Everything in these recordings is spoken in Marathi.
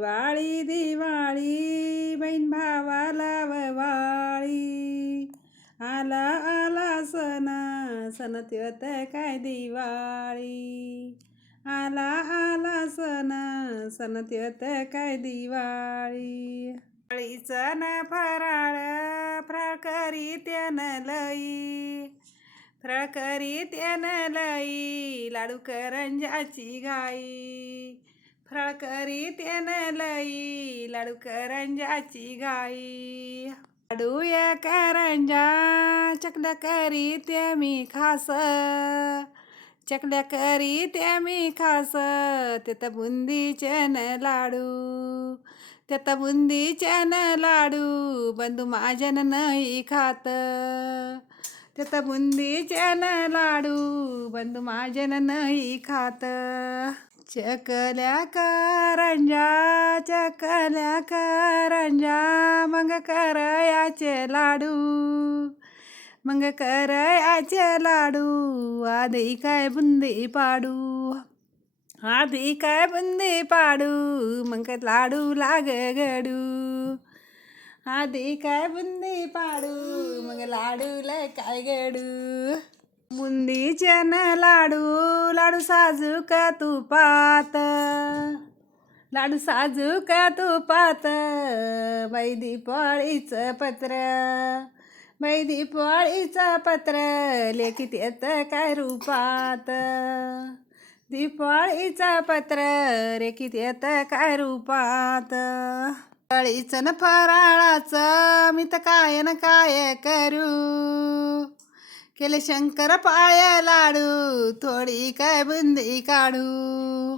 दिवाळी दिवाळी बहीण भावाला ववाळी. आला आला सण सण त्योत काय दिवाळी. आला आला सण सण त्योत काय दिवाळी. दिवाळीचं न फराळ फराळ करी त्यानं लई. फराळ करी त्यानं लई लाडू करंजाची गाई फराळ करी लई लाडू करंजाची गाई लाडू या करंजा चकल्या करी त्यामी खास. चकल्या करी त्यामी खास त्यात बुंदी चन लाडू. त्यात बुंदी चन लाडू बंधू माझ्यान नाही खात. त्यात बुंदी चन लाडू बंधू माझ्यान नाही खात. चकल्या करंजा चकल्या करंजा मग करयाचे लाडू. मग करयाचे लाडू आधी काय बुंदी पाडू? आधी काय बुंदी पाडू? मग लाडू लाग गडू. आधी काय बुंदी पाडू? मग लाडूला काय गडू? बुंदीचे न लाडू लाडू साजूक तुपात लाडू साजूक तुपात बाई दिपाळीचं पत्र बाई दिपाळीचं पत्र लेखित येत काय रूपात? दीपाळीचं पत्र रेखित येत काय रूपात? दिवाळीचं न फराळाचं मी तर काय न काय करू? केले शंकर पाळ्या लाडू थोडी काय बुंदी काढू.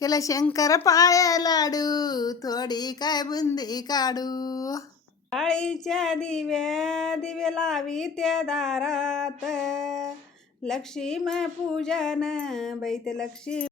केलं शंकर पाळ्या लाडू थोडी काय बुंदी काढू. काळीच्या दिव्या दिवे लावी त्या दारात. लक्ष्मी पूजन बैत लक्ष्मी